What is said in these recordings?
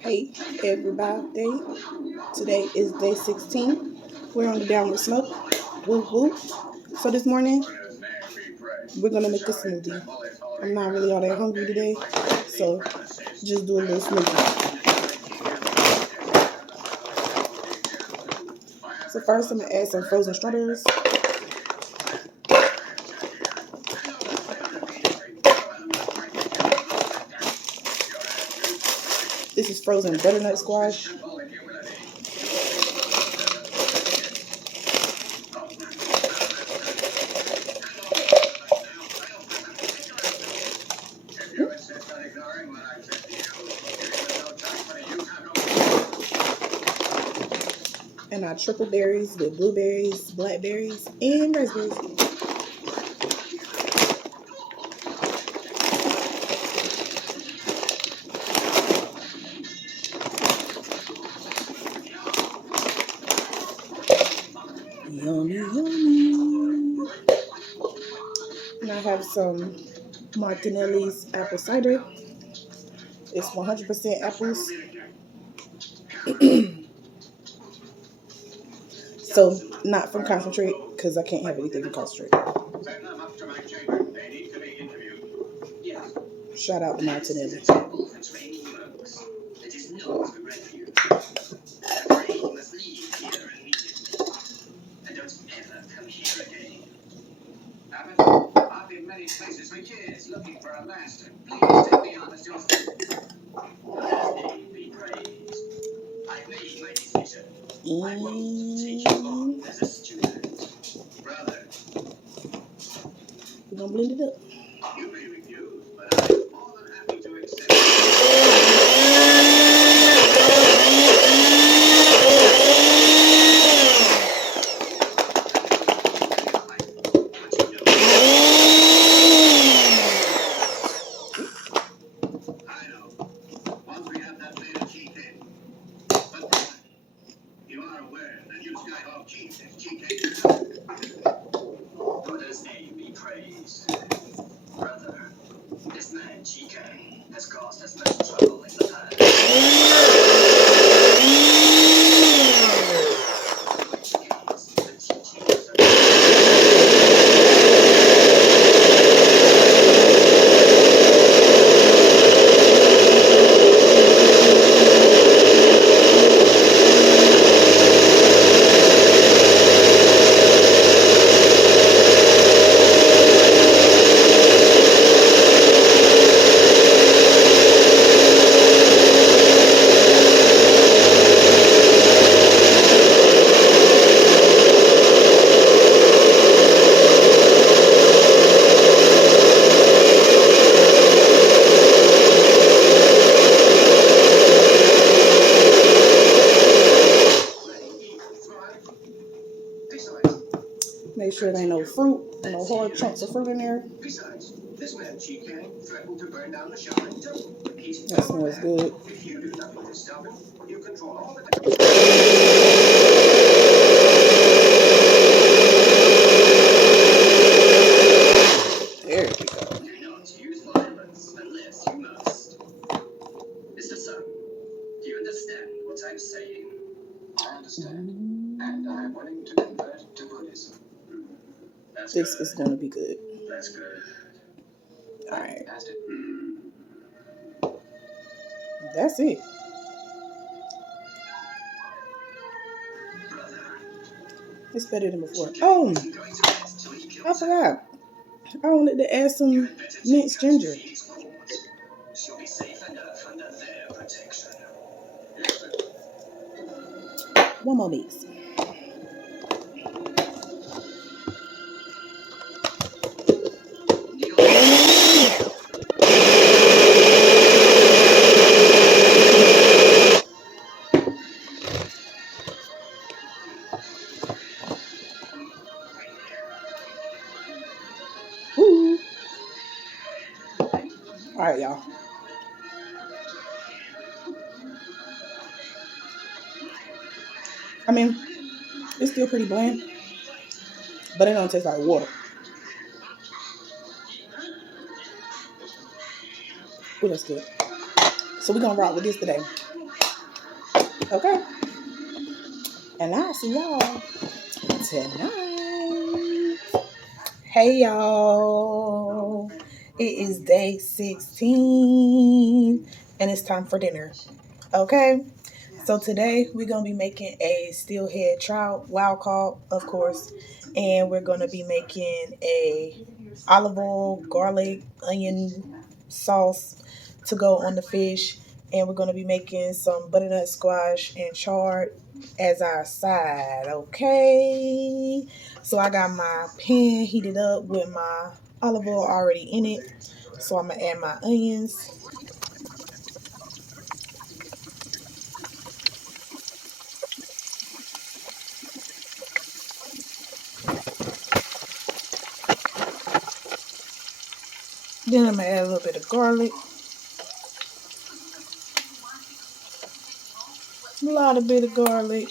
Hey everybody, today is day 16. We're on the downward slope. Woo woo. So this morning, we're gonna make a smoothie. I'm not really all that hungry today, so just do a little smoothie. So first I'm gonna add some frozen strawberries. This is frozen butternut squash. And our triple berries with blueberries, blackberries, and raspberries. Yummy, yummy. And I have some Martinelli's apple cider. It's 100% apples. So, not from concentrate, because I can't have anything from concentrate. Shout out to Martinelli. I've been many places for years looking for a master. Please tell me honest yourself. Be praised. I've made my decision. I won't teach you on as a student. Brother. We're gonna blend it up. You may refuse, but I'm more than happy to accept. Buddha's name be praised. Brother, this man Chica has caused us much trouble in the past. Make sure there ain't no fruit, no hard chunks of fruit in there. Besides, this man Chica threatened to burn down the shrine too. That smells good. If you do nothing to stop him, you control all the There we go. Do not use violence unless you must. Mr. Sun, do you understand what I'm saying? I understand, and I am willing to convert to Buddhism. That's This good. is gonna be good. That's good. Alright. It. That's it. Brother, It's better than before. Oh, I'm going to rest till he I kills her. forgot. I wanted to add some minced ginger. She'll be safe enough under their protection. One more mix. Woo. All right, y'all. I mean, it's still pretty bland, but it don't taste like water. Ooh, that's good. So we're gonna rock with this today. Okay? And I'll see y'all tonight. Hey y'all. It is day 16 and it's time for dinner. Okay? So today we're gonna be making a steelhead trout, wild caught, of course, and we're gonna be making a olive oil, garlic, onion sauce to go on the fish, and we're gonna be making some butternut squash and chard as our side. Okay, so I got my pan heated up with my olive oil already in it, so I'm gonna add my onions. Then I'm gonna add a little bit of garlic. A lot of bit of garlic.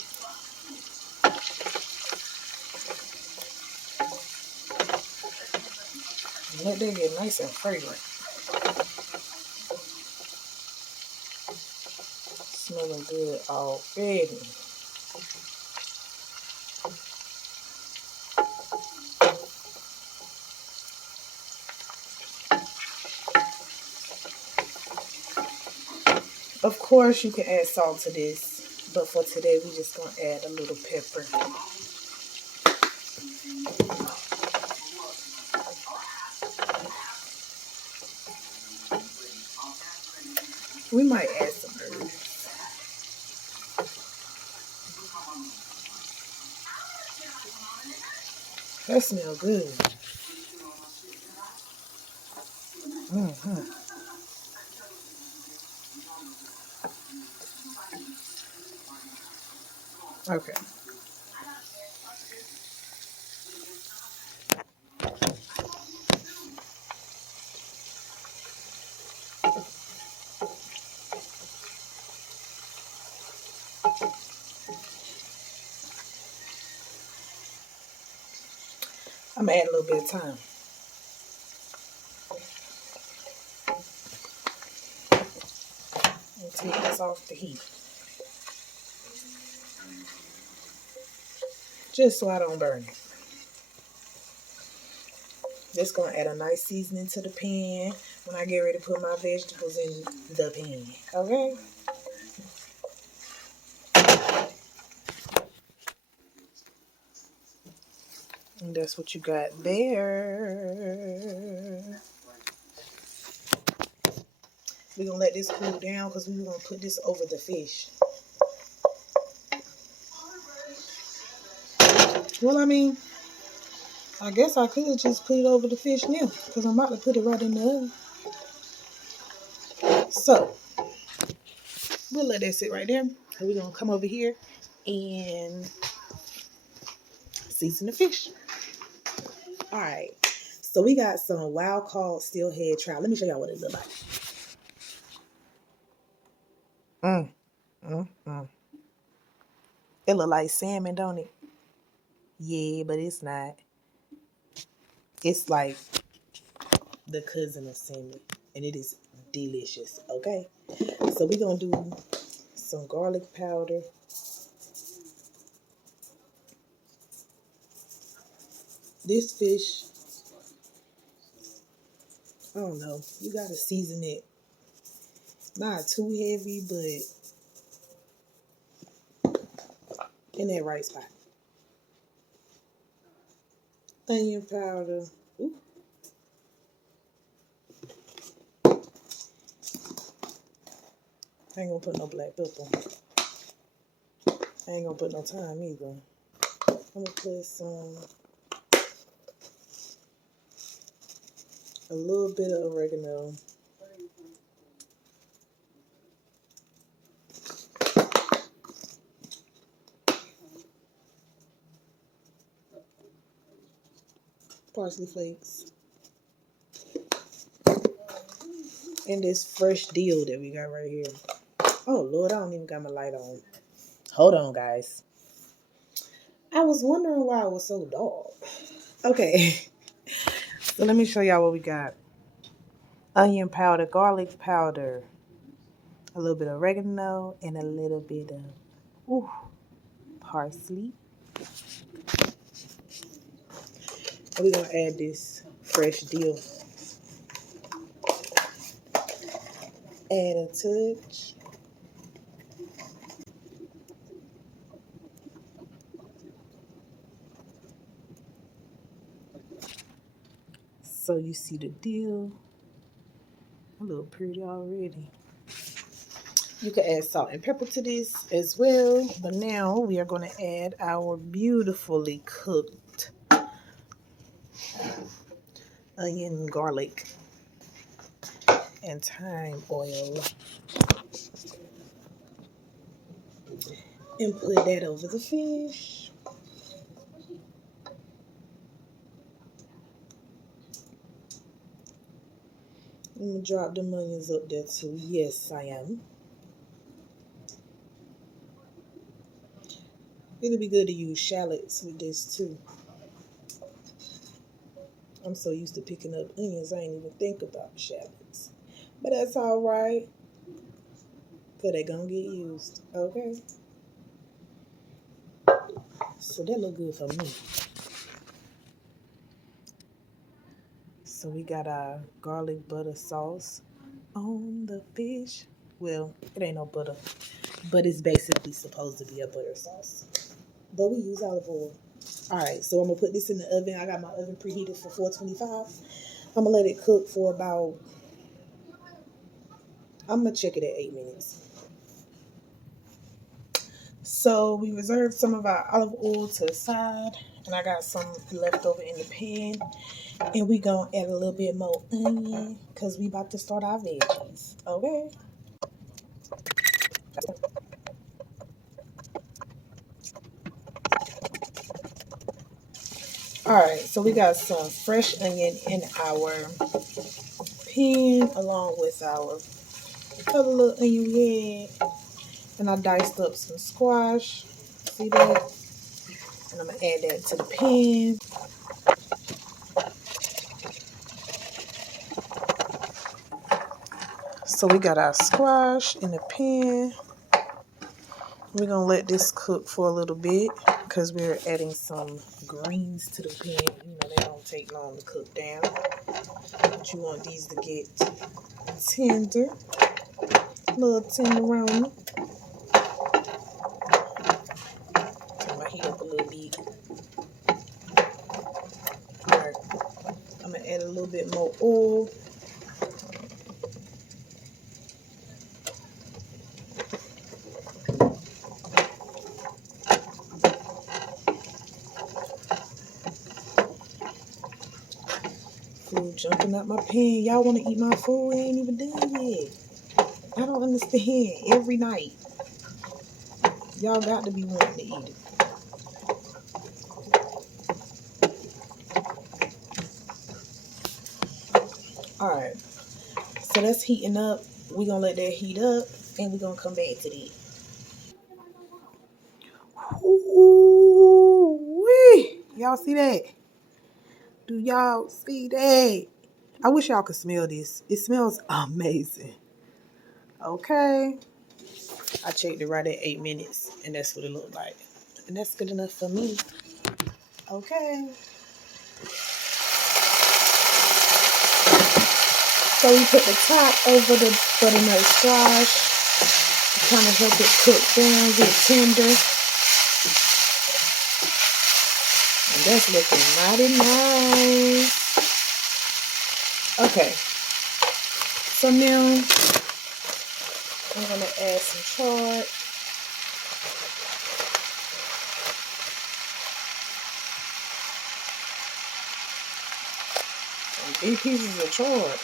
Let that get nice and fragrant. Smelling good already. Of course, you can add salt to this, but for today, we're just gonna add a little pepper. We might add some herbs. That smells good. Mm-hmm. Okay. I'm gonna add a little bit of thyme and take this off the heat, just so I don't burn it. Just gonna add a nice seasoning to the pan when I get ready to put my vegetables in the pan. Okay. And that's what you got there. We're gonna let this cool down because we're gonna put this over the fish. Well, I mean, I guess I could just put it over the fish now because I'm about to put it right in the oven. So, we'll let that sit right there. And we're gonna come over here and season the fish. All right. So we got some wild caught steelhead trout. Let me show y'all what it look like. Mm, mm. It look like salmon, don't it? Yeah, but it's not. It's like the cousin of salmon, and it is delicious. Okay. So we're gonna do some garlic powder. This fish, I don't know. You gotta season it. Not too heavy, but in that right spot. Onion powder. Ooh. I ain't gonna put no black pepper. I ain't gonna put no thyme either. I'm gonna put a little bit of oregano. Parsley flakes. And this fresh dill that we got right here. Oh Lord, I don't even got my light on. Hold on, guys. I was wondering why it was so dark. Okay. So let me show y'all what we got. Onion powder, garlic powder, a little bit of oregano, and a little bit of Ooh, parsley. And we're gonna add this fresh dill. Add a touch. So you see the dill. A little pretty already. You can add salt and pepper to this as well. But now we are going to add our beautifully cooked onion, garlic, and thyme oil. And put that over the fish. I'm going to drop the onions up there too. Yes, I am. It'll be good to use shallots with this too. I'm so used to picking up onions, I ain't even think about shallots. But that's all right, because they're going to get used. Okay? So that look good for me. So we got our garlic butter sauce on the fish. Well, it ain't no butter, but it's basically supposed to be a butter sauce. But we use olive oil. Alright, so I'm going to put this in the oven. I got my oven preheated for 425. I'm going to let it cook for about, I'm going to check it at 8 minutes. So we reserved some of our olive oil to the side, and I got some left over in the pan. And we gonna add a little bit more onion because we about to start our veggies. Okay. Alright, so we got some fresh onion in our pan along with our other little onion we had. And I diced up some squash. See that? And I'm gonna add that to the pan. So we got our squash in the pan. We're going to let this cook for a little bit because we're adding some greens to the pan. You know, they don't take long to cook down. But you want these to get tender. A little tenderoni. Turn my heat up a little bit. Alright. I'm going to add a little bit more oil. Food jumping out my pan. Y'all want to eat my food? I ain't even done yet. I don't understand. Every night. Y'all got to be wanting to eat it. Alright. So that's heating up. We're going to let that heat up. And we're going to come back to that. Ooh-wee. Y'all see that? Do y'all see that? I wish y'all could smell this. It smells amazing. Okay. I checked it right at 8 minutes, and that's what it looked like. And that's good enough for me. Okay. So we put the top over the butternut squash to kind of help it cook down, get tender. And that's looking mighty nice. Okay. So now I'm going to add some chard. Some big pieces of chard.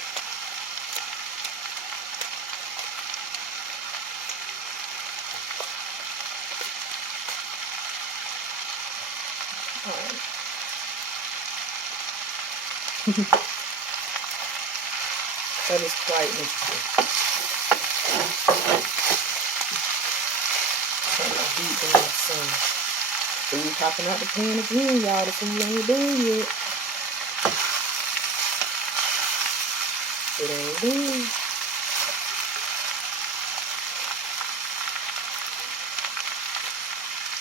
Alright. That is quite interesting. Heat in my sun. Food popping out the pan again, y'all. The food ain't done yet. It ain't done.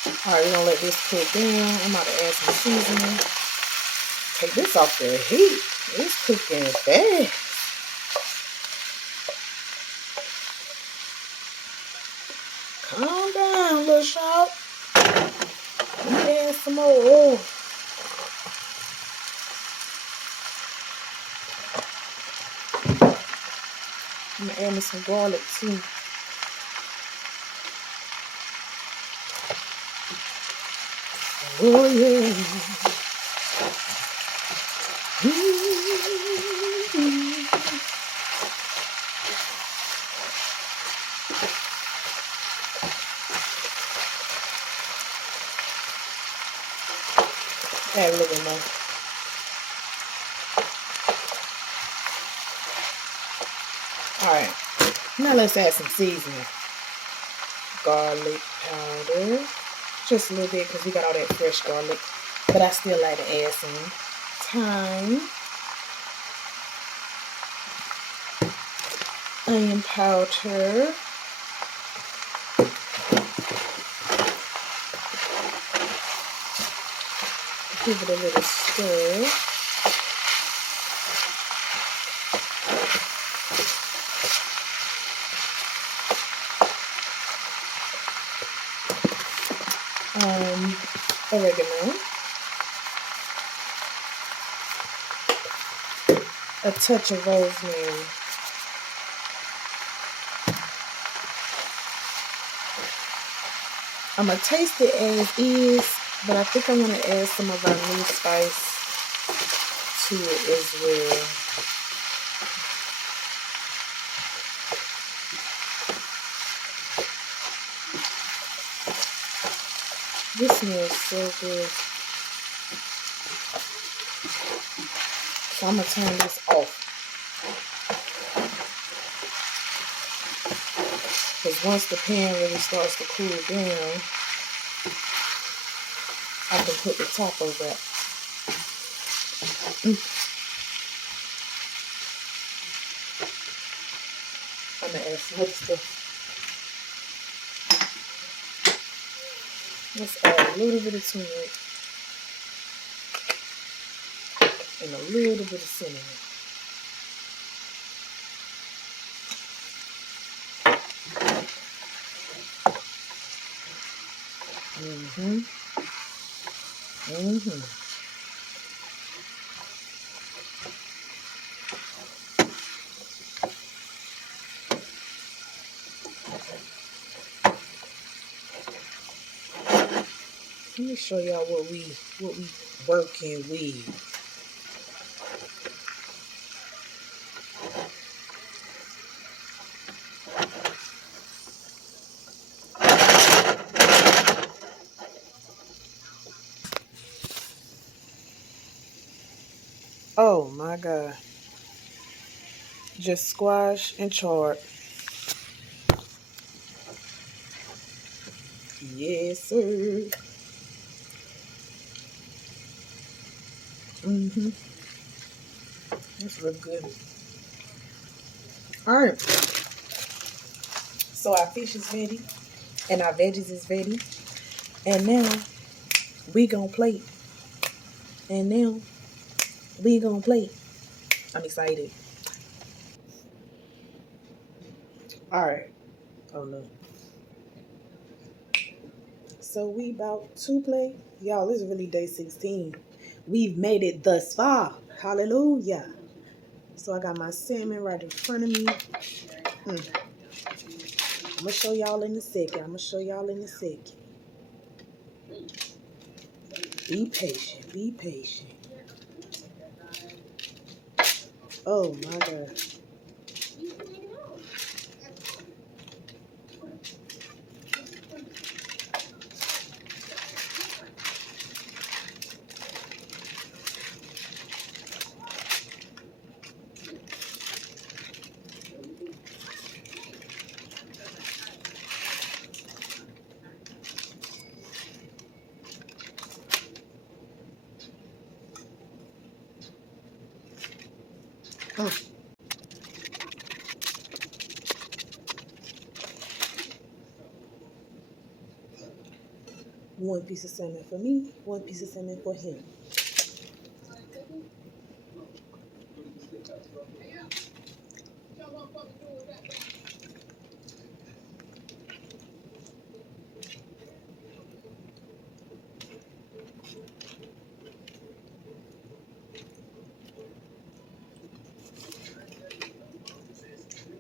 Alright, we're gonna let this cook down. I'm about to add some seasoning. Take this off the heat. It's cooking fast. Calm down, little shop. Let me add some more oil. I'm gonna add me some garlic too. Oh yeah. Add a little more. Alright, now let's add some seasoning. Garlic powder. Just a little bit because we got all that fresh garlic. But I still like to add some thyme. Onion powder. Give it a little stir. Oregano. A touch of rosemary. I'm going to taste it as is, but I think I want to add some of our new spice to it as well. This smells so good. So I'm going to turn this off. Because once the pan really starts to cool down, I can put the top over it. I'm going to add some other stuff. Let's add a little bit of turmeric and a little bit of cinnamon. Let me show y'all what we working with. Oh my God. Just squash and chard. Yes, sir. That's real good. All right. So our fish is ready and our veggies is ready. And now we gonna plate. And now we gonna plate. I'm excited. All right. Oh no. So we about to play. Y'all, this is really day 16. We've made it thus far. Hallelujah. So I got my salmon right in front of me. I'm going to show y'all in a second. Be patient. Be patient. Oh my God. One piece of salmon for me, one piece of salmon for him.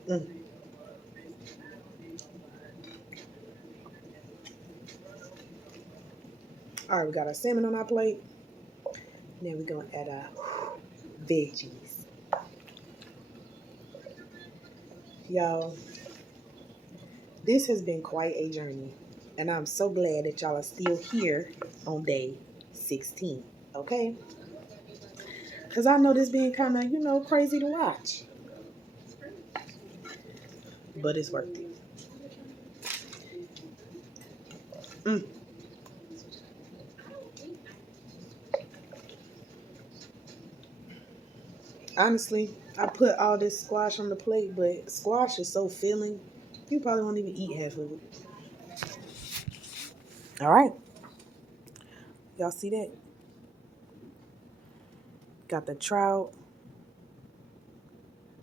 Mm. All right, we got our salmon on our plate. Now we're going to add our veggies. Y'all, this has been quite a journey. And I'm so glad that y'all are still here on day 16. Okay? Because I know this being kind of, crazy to watch. But it's worth it. Mm. Honestly, I put all this squash on the plate, but squash is so filling, you probably won't even eat half of it. All right. Y'all see that? Got the trout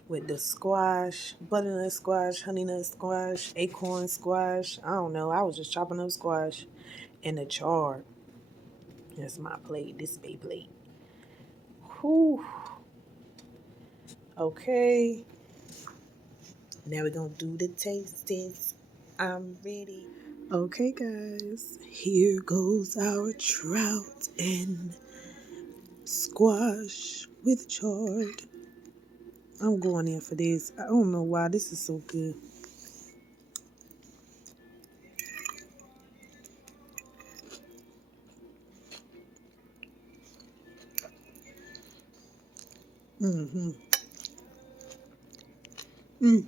with the squash, butternut squash, honey nut squash, acorn squash. I don't know. I was just chopping up squash and the chard. That's my plate. This is my plate. Whew. Okay. Now we're going to do the taste test. I'm ready. Okay, guys. Here goes our trout and squash with chard. I'm going in for this. I don't know why this is so good. Mm-hmm. Mm.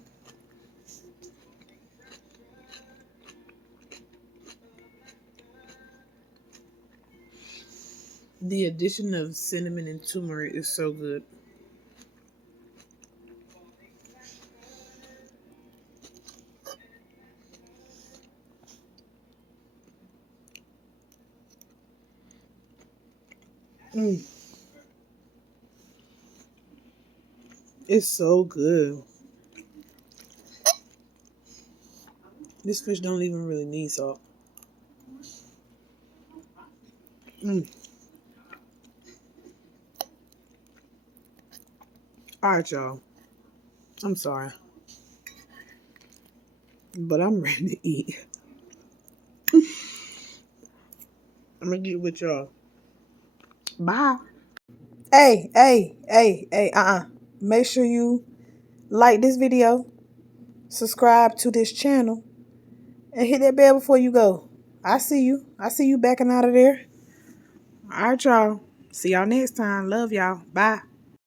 The addition of cinnamon and turmeric is so good. Mm. It's so good. This fish don't even really need salt. Mm. All right, y'all. I'm sorry, but I'm ready to eat. I'm gonna get with y'all. Bye. Hey. Make sure you like this video, subscribe to this channel, and hit that bell before you go. I see you. I see you backing out of there. All right, y'all. See y'all next time. Love y'all. Bye.